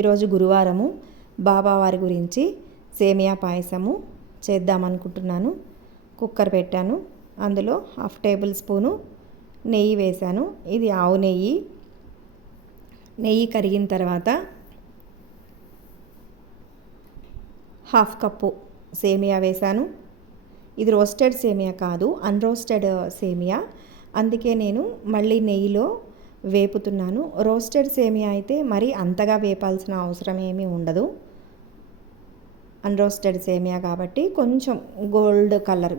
ఈరోజు గురువారము బాబావారి గురించి సేమియా పాయసము చేద్దామనుకుంటున్నాను. కుక్కర్ పెట్టాను. అందులో 1/2 టేబుల్ స్పూను నెయ్యి వేశాను. ఇది ఆవు నెయ్యి. నెయ్యి కరిగిన తర్వాత 1/2 కప్పు సేమియా వేశాను. ఇది రోస్టెడ్ సేమియా కాదు, అన్రోస్టెడ్ సేమియా. అందుకే నేను మళ్ళీ నెయ్యిలో వేపుతున్నాను. రోస్టెడ్ సేమియా అయితే మరి అంతగా వేపాల్సిన అవసరం ఏమీ ఉండదు. అన్రోస్టెడ్ సేమియా కాబట్టి కొంచెం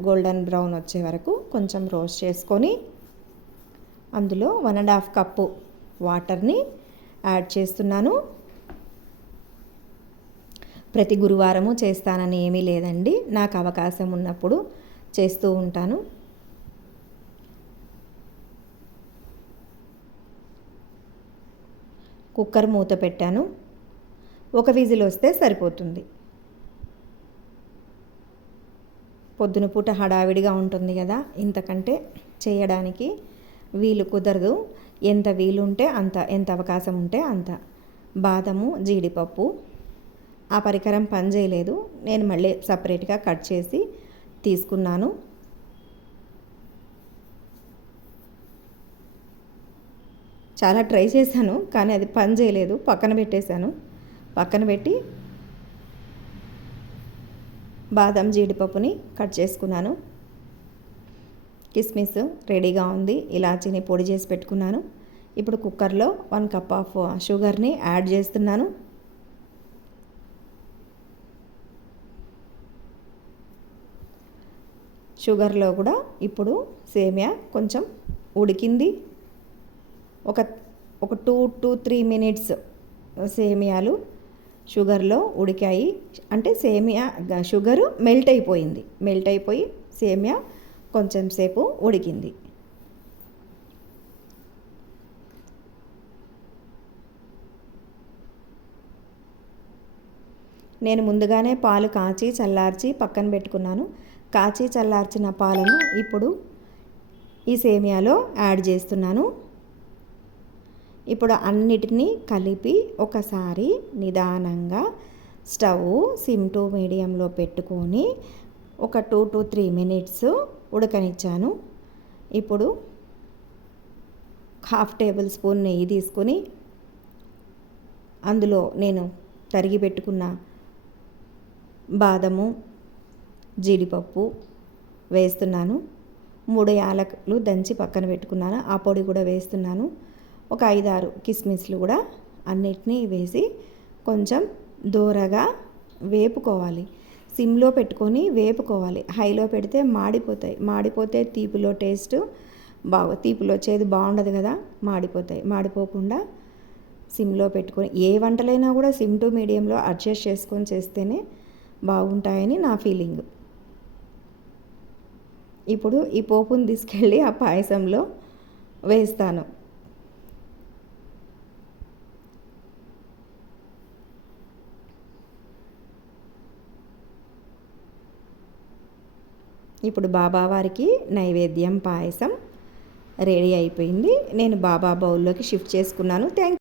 గోల్డెన్ బ్రౌన్ వచ్చే వరకు కొంచెం రోస్ట్ చేసుకొని అందులో 1.5 కప్పు వాటర్ని యాడ్ చేస్తున్నాను. ప్రతి గురువారము చేస్తానని ఏమీ లేదండి, నాకు అవకాశం ఉన్నప్పుడు చేస్తూ ఉంటాను. కుక్కర్ మూత పెట్టాను. 1 విజిల్ వస్తే సరిపోతుంది. పొద్దున పూట హడావిడిగా ఉంటుంది కదా, ఇంతకంటే చేయడానికి వీలు కుదరదు. ఎంత వీలుంటే అంత, ఎంత అవకాశం ఉంటే అంత. బాదము, జీడిపప్పు ఆ పరికరం పనిచేయలేదు. నేను మళ్ళీ సపరేట్గా కట్ చేసి తీసుకున్నాను. చాలా ట్రై చేశాను కానీ అది పని చేయలేదు. పక్కన పెట్టేశాను. పక్కన పెట్టి బాదం, జీడిపప్పుని కట్ చేసుకున్నాను. కిస్మిస్ రెడీగా ఉంది. ఇలాచీని పొడి చేసి పెట్టుకున్నాను. ఇప్పుడు కుక్కర్లో 1 కప్ ఆఫ్ షుగర్ని యాడ్ చేస్తున్నాను. షుగర్లో కూడా ఇప్పుడు సేమియా కొంచెం ఉడికింది. ఒక 2 to 3 మినిట్స్ సేమియాలు షుగర్లో ఉడికాయి. అంటే సేమియా షుగరు మెల్ట్ అయిపోయి సేమియా కొంచెం సేపు ఉడికింది. నేను ముందుగానే పాలు కాచి చల్లార్చి పక్కన పెట్టుకున్నాను. కాచి చల్లార్చిన పాలను ఇప్పుడు ఈ సేమియాలో యాడ్ చేస్తున్నాను. ఇప్పుడు అన్నిటినీ కలిపి ఒకసారి నిదానంగా స్టవ్ సిమ్ టు మీడియంలో పెట్టుకొని ఒక 2 to 3 మినిట్స్ ఉడకనిచ్చాను. ఇప్పుడు 1/2 టేబుల్ స్పూన్ నెయ్యి తీసుకొని అందులో నేను తరిగి పెట్టుకున్న బాదము, జీడిపప్పు వేస్తున్నాను. 3 యాలకులు దంచి పక్కన పెట్టుకున్నాను, ఆ పొడి కూడా వేస్తున్నాను. ఒక 5-6 కిస్మిస్లు కూడా అన్నిటినీ వేసి కొంచెం దూరగా వేపుకోవాలి. సిమ్లో పెట్టుకొని వేపుకోవాలి. హైలో పెడితే మాడిపోతే తీపిలో టేస్ట్ తీపిలో చేదు బాగుండదు కదా, మాడిపోకుండా సిమ్లో పెట్టుకొని, ఏ వంటలైనా కూడా సిమ్ టు మీడియంలో అడ్జస్ట్ చేసుకొని చేస్తేనే బాగుంటాయని నా ఫీలింగ్. ఇప్పుడు ఈ పోపుని తీసుకెళ్ళి ఆ పాయసంలో వేస్తాను. ఇప్పుడు బాబావారికి నైవేద్యం పాయసం రెడీ అయిపోయింది. నేను బాబా బౌల్లోకి షిఫ్ట్ చేసుకున్నాను. థ్యాంక్